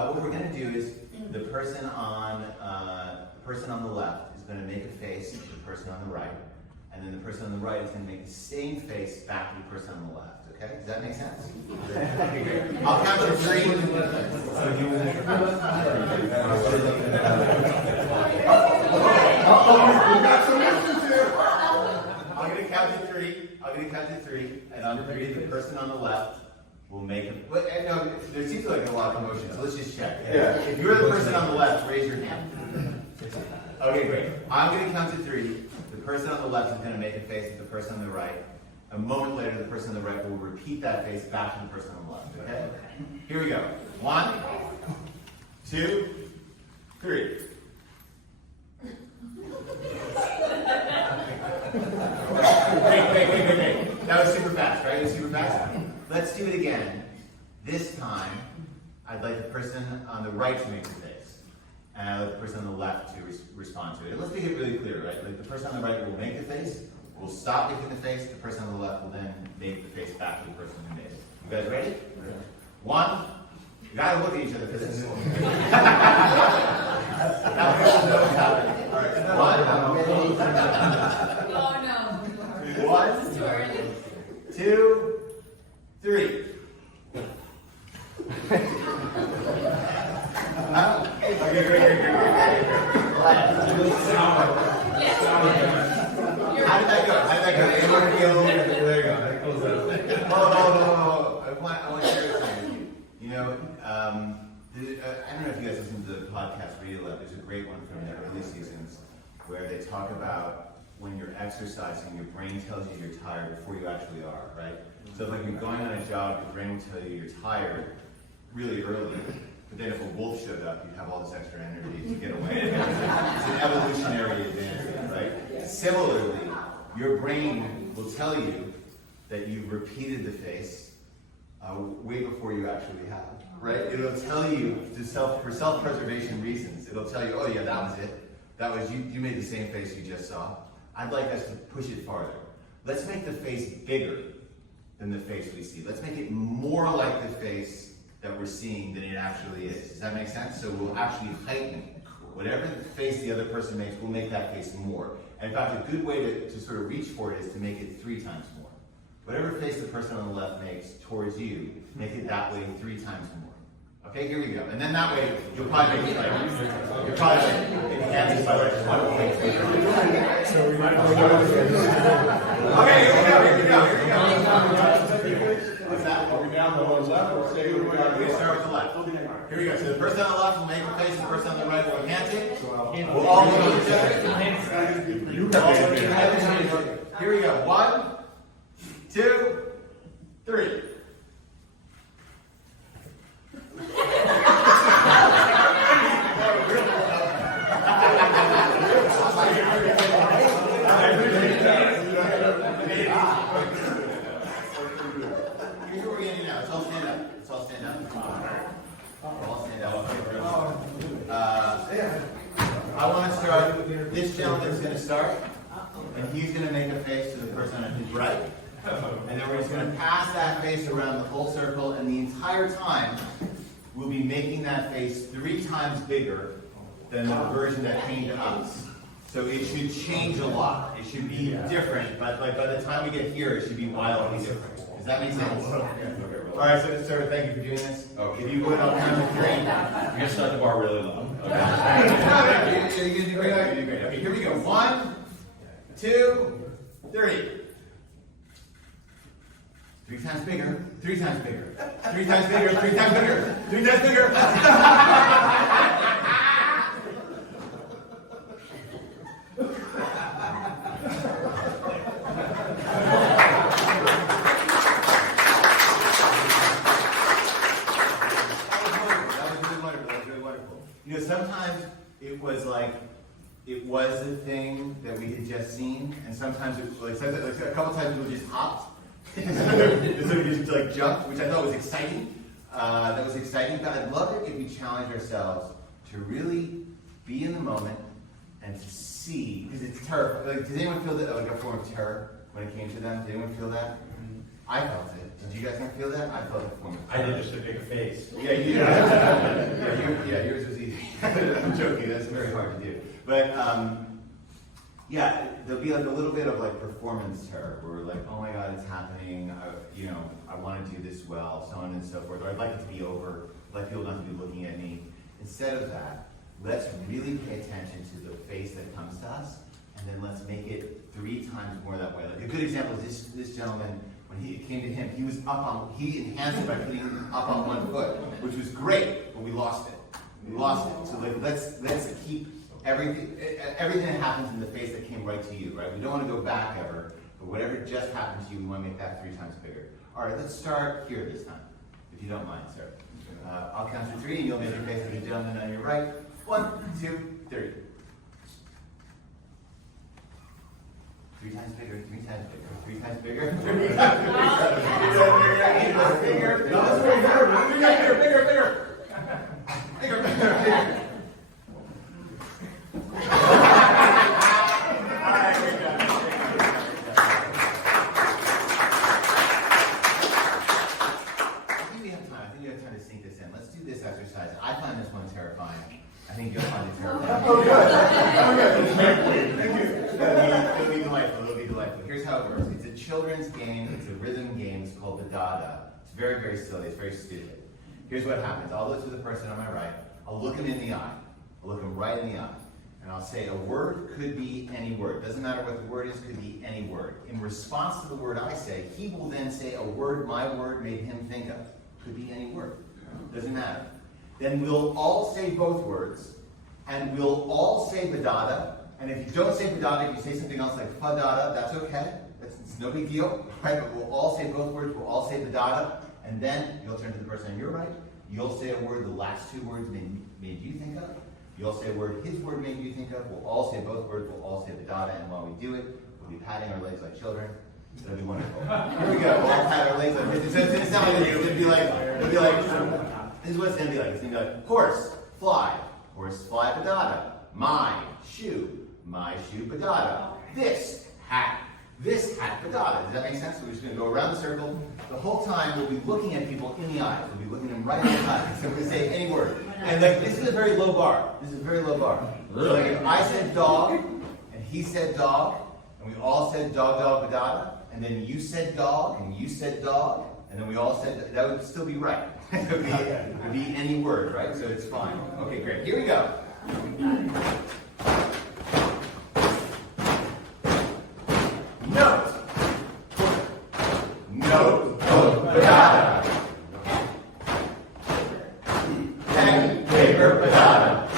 What we're going to do is the person on the left is going to make a face to the person on the right, and then the person on the right is going to make the same face back to the person on the left. Okay? Does that make sense? I'll count to 3. I'm going to count to 3, and on 3, the person on the left will make a. But no, there seems like a lot of commotion, so let's just check. Yeah. If you're the person on the left, raise your hand. Okay, great. I'm going to count to 3. The person on the left is going to make a face at the person on the right. A moment later, the person on the right will repeat that face back to the person on the left. Okay? Here we go. 1, 2, 3. Wait. That was super fast, right? It was super fast. Let's do it again. This time, I'd like the person on the right to make the face, and I'd like the person on the left to respond to it. And let's make it really clear, right? Like the person on the right will make the face, will stop making the face, the person on the left will then make the face back to the person who made it. You guys ready? 1. You gotta look at each other for this. Now everyone knows what's happening. All right. 1, 2, 3. Okay, great. How did that go? Anyone feel? There you go. Oh, I want to share something with you. You know, I don't know if you guys listen to the podcast Radio Lab. There's a great one from the early seasons where they talk about when you're exercising, your brain tells you you're tired before you actually are, right? So like you're going on a jog, your brain will tell you you're tired really early. But then if a wolf showed up, you'd have all this extra energy to get away. It's an evolutionary advantage, right? Similarly, your brain will tell you that you've repeated the face way before you actually have, right? It'll tell you, for self-preservation reasons, it'll tell you, oh yeah, that was it. That was, you made the same face you just saw. I'd like us to push it farther. Let's make the face bigger than the face we see. Let's make it more like the face that we're seeing than it actually is. Does that make sense? So we'll actually heighten whatever face the other person makes, we'll make that face more. And in fact, a good way to sort of reach for it is to make it 3 times more. Whatever face the person on the left makes towards you, make it that way 3 times more. Okay, here we go. And then that way, you'll probably make it like, you'll probably make it canvas by like 1 point. Okay, here we go. What's that? Are we down the left or say We're going to start with the left. Here we go. So the person on the left will make a face, the person on the right will handshake. We'll all look at each other. Here we go. 1, 2, 3. Here's what we're going to do now. Let's all stand up. I want to start. This gentleman's going to start, and he's going to make a face to the person on his right. And then we're just going to pass that face around the whole circle, and the entire time we'll be making that face 3 times bigger than the version that came to us. So it should change a lot. It should be different, but like by the time we get here, it should be wildly different. Does that make sense? All right, so thank you for doing this. If you would, I'll count to 3. You're going to start the bar really low. Okay. You're going to do great. Okay, here we go. 1, 2, 3. 3 times bigger. 3 times bigger. 3 times bigger. 3 times bigger. 3 times bigger. You know, sometimes it was like, it was the thing that we had just seen, and sometimes it was like a couple times we just hopped. So we just like jumped, which I thought was exciting. That was exciting, but I'd love it if we challenge ourselves to really be in the moment and to see, because it's terror. Like, did anyone feel that, like a form of terror when it came to them? Did anyone feel that? I felt it. Did you guys not feel that? I felt a form of terror. I did just to make a face. Yeah, you did. Yeah. joking. That's very hard to do. But yeah, there'll be like a little bit of like performance terror, where we're like, oh my God, it's happening. I want to do this well, so on and so forth. Or I'd like it to be over. I'd like people not to be looking at me. Instead of that, let's really pay attention to the face that comes to us, and then let's make it 3 times more that way. Like a good example is this gentleman. When he came to him, he enhanced it by putting it up on one foot, which was great, but we lost it. So like, let's keep everything that happens in the face that came right to you, right? We don't want to go back ever, but whatever just happened to you, we want to make that 3 times bigger. All right, let's start here this time, if you don't mind, sir. I'll count to 3, and you'll make your face with the gentleman on your right. 1, 2, 3. 3 times bigger, 3 times bigger, 3 times bigger. Bigger. I find this one terrifying. I think you'll find it terrifying. Oh, good. Thank you. It'll be delightful. Here's how it works. It's a children's game. It's a rhythm game. It's called Badada. It's very, very silly. It's very stupid. Here's what happens. I'll look to the person on my right. I'll look him in the eye. I'll look him right in the eye. And I'll say a word could be any word. Doesn't matter what the word is, could be any word. In response to the word I say, he will then say a word my word made him think of. Could be any word. Doesn't matter. Then we'll all say both words, and we'll all say Badada. And if you don't say Badada, if you say something else like Fadada, that's okay. It's no big deal, right? But we'll all say both words, we'll all say Badada, and then you'll turn to the person on your right. You'll say a word the last 2 words made you think of. You'll say a word his word made you think of. We'll all say both words, we'll all say Badada, and while we do it, we'll be patting our legs like children. It'll be wonderful. Here we go. We'll all pat our legs like this. It's not like this. It'll be like, this is what it's going to be like. It's going to be like, horse, fly, Badada. My shoe, Badada. This hat, Badada. Does that make sense? So we're just going to go around the circle. The whole time we'll be looking at people in the eyes. We'll be looking them right in the eyes. So we're going to say any word. And like, this is a very low bar. So like if I said dog, and he said dog, and we all said dog, Badada, and then you said dog, and you said dog, and then we all said, that would still be right. It would be any word, right? So it's fine. Okay, great. Here we go. Note, Badada. Pen, paper, Badada.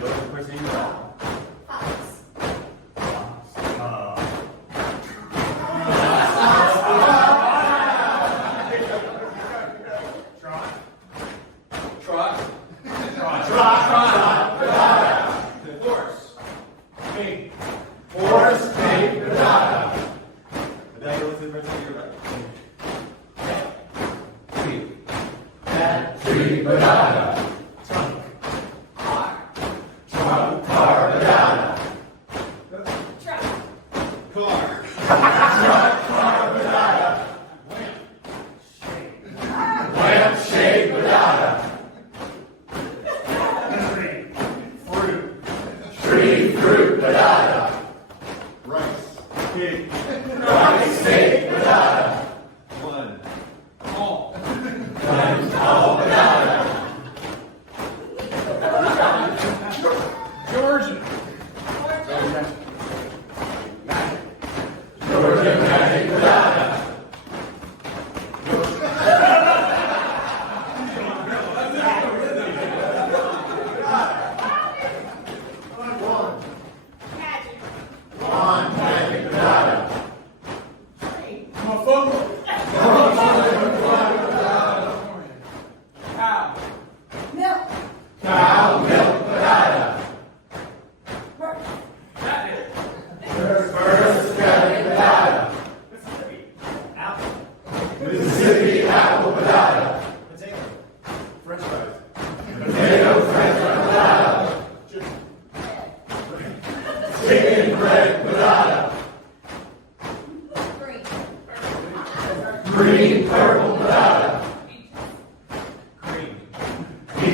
Go to the person you got.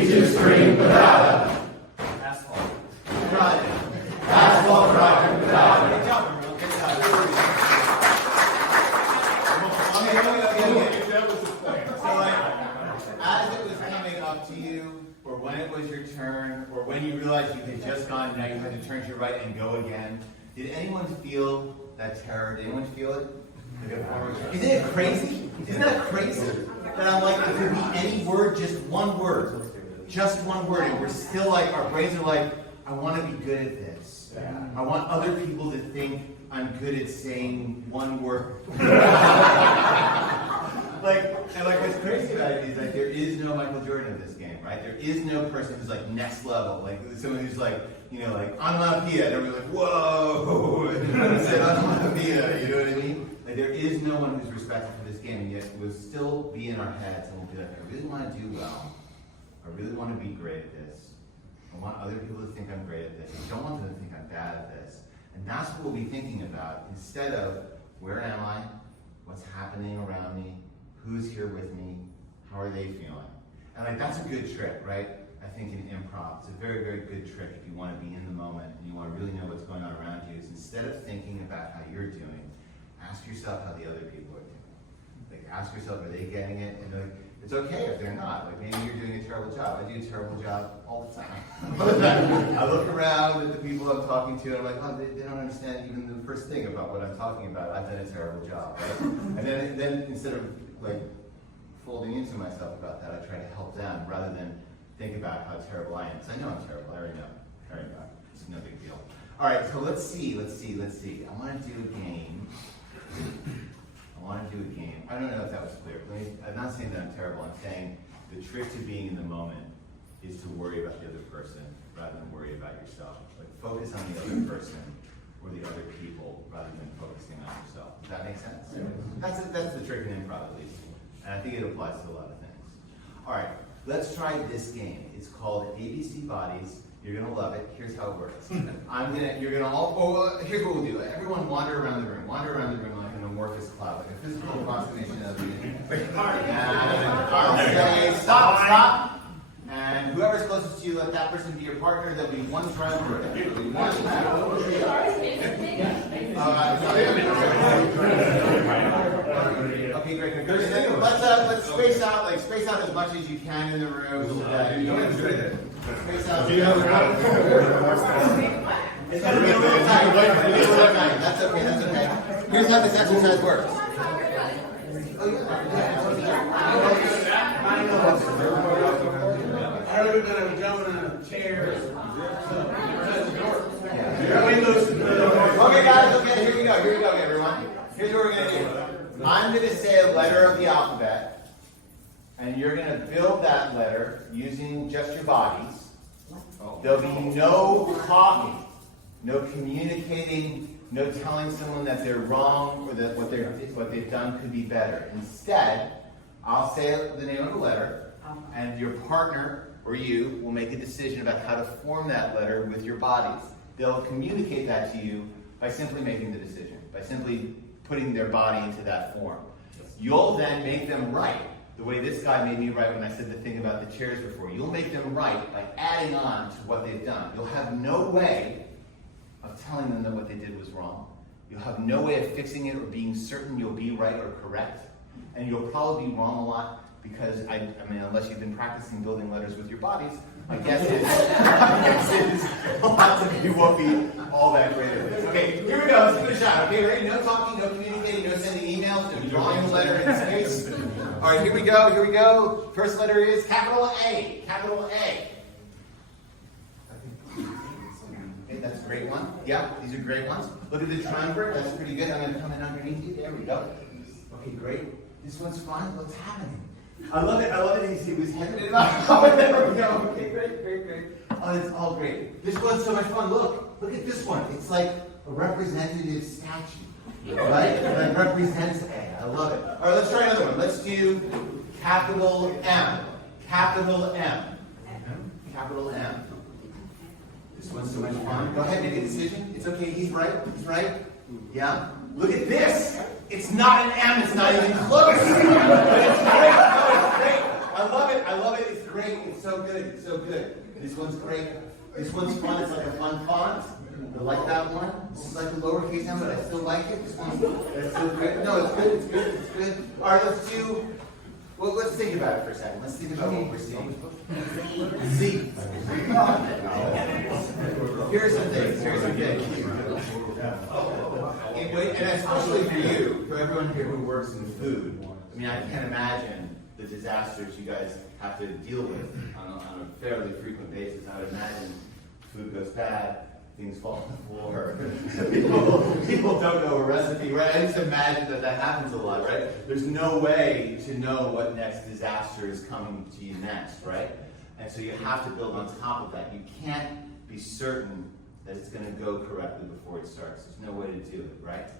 just scream Badada. Asphalt. Project. Asphalt project Badada. Good job, everyone. Good job. That was the plan. So, like, as it was coming up to you, or when it was your turn, or when you realized you had just gone, and now you had to turn to your right and go again, did anyone feel that terror? Did anyone feel it? Isn't it crazy? Isn't that crazy? That I'm like, it could be any word, just one word. Just one word. And we're still like, our brains are like, I want to be good at this. I want other people to think I'm good at saying one word. Like what's crazy about it is like there is no Michael Jordan in this game, right? There is no person who's like next level, like someone who's like, you know, like onomatopoeia, and everyone's like, whoa, said onomatopoeia, you know what I mean? Like there is no one who's respected for this game, and yet we'll still be in our heads, and we'll be like, I really want to do well. I really want to be great at this. I want other people to think I'm great at this. I don't want them to think I'm bad at this. And that's what we'll be thinking about instead of where am I? What's happening around me? Who's here with me? How are they feeling? And like that's a good trick, right? I think in improv, it's a very, very good trick if you want to be in the moment and you want to really know what's going on around you. Is instead of thinking about how you're doing, ask yourself how the other people are doing. Like ask yourself, are they getting it? And like, it's okay if they're not. Like maybe you're doing a terrible job. I do a terrible job all the time. I look around at the people I'm talking to, and I'm like, oh, they don't understand even the first thing about what I'm talking about. I've done a terrible job, right? And then instead of like folding into myself about that, I try to help them rather than think about how terrible I am. Because I know I'm terrible. I already know. It's no big deal. All right, so let's see. I want to do a game. I don't know if that was clear. I'm not saying that I'm terrible. I'm saying the trick to being in the moment is to worry about the other person rather than worry about yourself. Like focus on the other person or the other people rather than focusing on yourself. Does that make sense? Yeah. That's the trick in improv, at least. And I think it applies to a lot of things. All right, let's try this game. It's called ABC Bodies. You're gonna love it. Here's how it works. Here's what we'll do. Everyone wander around the room like an amorphous cloud, like a physical approximation of the I'll say stop. And whoever's closest to you, let that person be your partner. There'll be one trial for it. There'll be one, two, three. Okay, great. Let's space out as much as you can in the room. Space out. It's gonna be a little tight. That's okay. Here's how this exercise works. Are we going to jump in a chair? Okay, guys, here we go, everyone. Here's what we're going to do. I'm going to say a letter of the alphabet, and you're going to build that letter using just your bodies. There'll be no talking, no communicating, no telling someone that they're wrong or that what they've done could be better. Instead, I'll say the name of the letter, and your partner or you will make a decision about how to form that letter with your bodies. They'll communicate that to you by simply making the decision, by simply putting their body into that form. You'll then make them right, the way this guy made me right when I said the thing about the chairs before. You'll make them right by adding on to what they've done. You'll have no way of telling them that what they did was wrong. You'll have no way of fixing it or being certain you'll be right or correct. And you'll probably be wrong a lot because, I mean, unless you've been practicing building letters with your bodies, my guess is lots of you won't be all that great at this. Okay, here we go. Let's give it a shot. Okay, ready? No talking, no communicating, no sending emails, no drawing a letter in space. All right, here we go. First letter is capital A. Capital A. Okay, that's a great one. Yeah, these are great ones. Look at the triumvirate. That's pretty good. I'm going to come in underneath you. There we go. Okay, great. This one's fun. What's happening? I love it. He was hesitant about there we go. Okay, great. Oh, it's all great. This one's so much fun. Look at this one. It's like a representative statue, right? That represents A. I love it. All right, let's try another one. Let's do capital M. Capital M. Capital M. This one's so much fun. Go ahead, make a decision. It's okay. He's right. Yeah. Look at this. It's not an M. It's not even close. But it's great. No, it's great. I love it. It's great. so good, so good. This one's great. This one's fun. It's like a fun font. I like that one. This is like a lowercase m, but I still like it. This one's that's so good. No, it's good. It's good. It's good. All right, let's do. Well, let's think about it for a second. Let's think about what we're seeing. Z. Here's some things. Here's some things. And especially for you, for everyone here who works in food, I mean, I can't imagine the disasters you guys have to deal with on a fairly frequent basis. I would imagine food goes bad, things fall on the floor, people don't know a recipe, right? I just imagine that happens a lot, right? There's no way to know what next disaster is coming to you next, right? And so you have to build on top of that. You can't be certain that it's going to go correctly before it starts. There's no way to do it, right?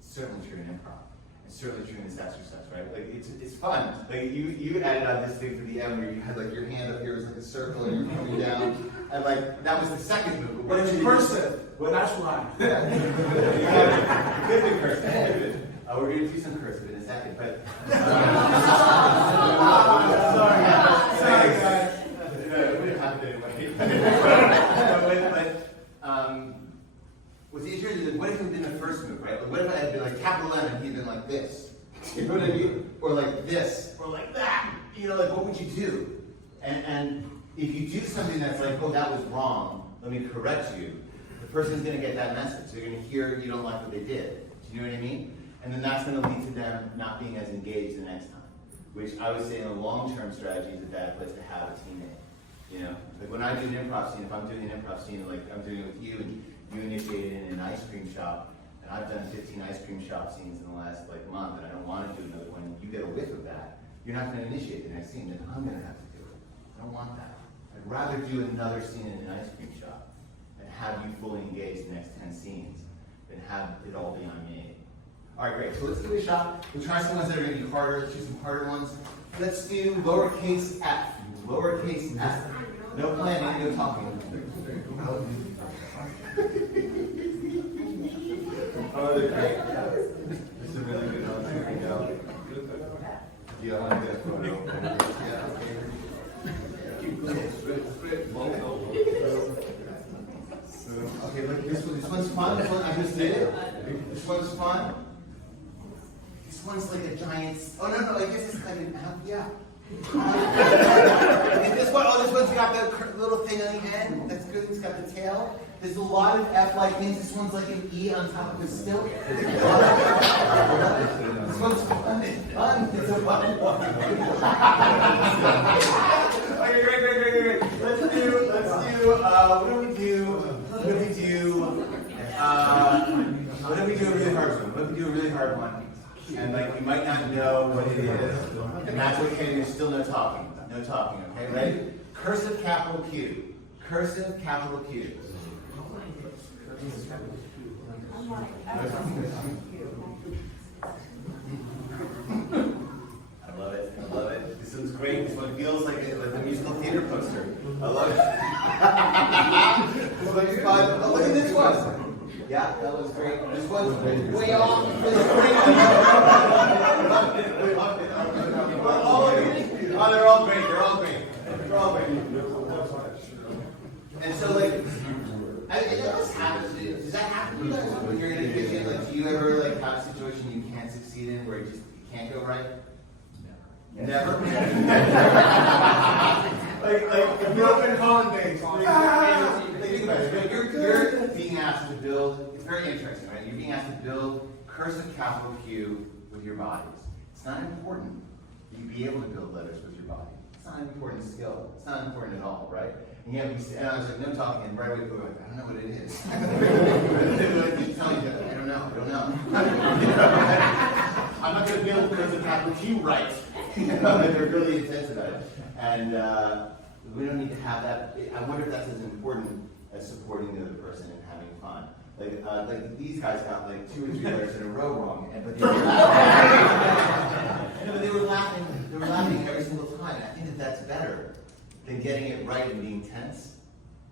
Certainly true in improv. It's certainly true in this exercise, right? Like it's fun. Like you added on this thing for the end where you had like your hand up here was like a circle and you're coming down, and like that was the second move. But it's cursive. Well, that's why. Good cursive. We're going to do some cursive in a second, but sorry guys. No, it wouldn't happen anyway. What's interesting is what if it had been the first move, right? Like, what if I had been like capital M and he'd been like this? You know what I mean? Or like this, or like that. You know, like what would you do? And if you do something that's like, oh, that was wrong, let me correct you, the person's going to get that message. They're going to hear you don't like what they did. Do you know what I mean? And then that's going to lead to them not being as engaged the next time, which I would say in a long-term strategy is a bad place to have a teammate. You know, like when I do an improv scene, if I'm doing an improv scene, like I'm doing it with you, and you initiated in an ice cream shop, and I've done 15 ice cream shop scenes in the last like month, and I don't want to do another one, and you get a whiff of that, you're not going to initiate the next scene, then I'm going to have to do it. I don't want that. I'd rather do another scene in an ice cream shop and have you fully engage the next 10 scenes than have it all be on me. All right, great. So let's give it a shot. We'll try some ones that are going to be harder. Let's do some harder ones. Let's do lowercase f. Lowercase f. No planning, no talking. Oh, they're great. This is a really good one. Here we go. Yeah, I want to get a photo. Okay, look, this one's fun. This one, I just did it. This one's fun. This one's like a giant. Oh no, I guess it's like an app. Yeah. And this one's got the little thing on the end. That's good. It's got the tail. There's a lot of F-like things. This one's like an E on top of a still. This one's fun. It's fun. It's a fun one. Okay, great. Let's do. What do we do? What if we do a really hard one? What if we do a really hard one? And like we might not know what it is. And that's okay, there's still no talking. No talking, okay? Ready? Cursive capital Q. Cursive capital Q. I love it. This one's great. This one feels like a musical theater poster. I love it. This one's fun. Oh, look at this one. Yeah, that was great. This one's way off. Oh, they're all great. And so, like, it does happen. Does that happen to you guys when you're in a kitchen? Like, do you ever like have a situation you can't succeed in where you can't go right? No. Never. like Broken home things. think about it. You're being asked to build. It's very interesting, right? You're being asked to build cursive capital Q with your bodies. It's not important that you be able to build letters with your body. It's not an important skill. It's not important at all, right? And you have to be, and I was like, no talking, and right away people were like, I don't know what it is. They would keep telling you, I don't know. I'm not going to build cursive capital Q right. They're really intense about it. And we don't need to have that. I wonder if that's as important as supporting the other person and having fun. Like these guys got like 2 or 3 letters in a row wrong, but they were laughing. They were laughing every single time. And I think that's better than getting it right and being tense.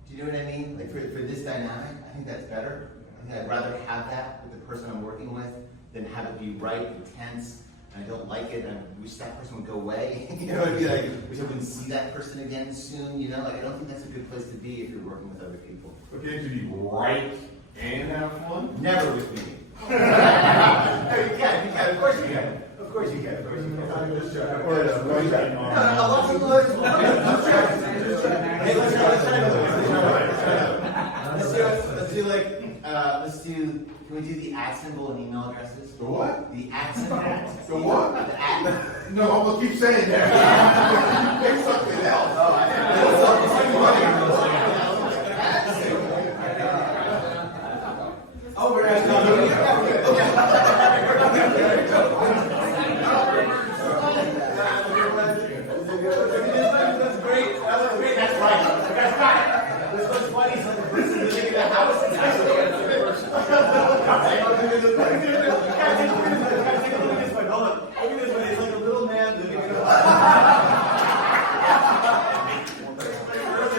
Do you know what I mean? Like for this dynamic, I think that's better. I think I'd rather have that with the person I'm working with than have it be right and tense and I don't like it, and I wish that person would go away. You know, it'd be like, wish I wouldn't see that person again soon. You know, like I don't think that's a good place to be if you're working with other people. Okay, to be right and have fun? Never with me. No, you can, of course you can. Of course you can, of course you can. I'm just joking. No, let's do let's do, can we do the @ symbol and email addresses? The what? The @ symbol. The what? The @ No, I'm gonna keep saying that. Pick something else. Oh, I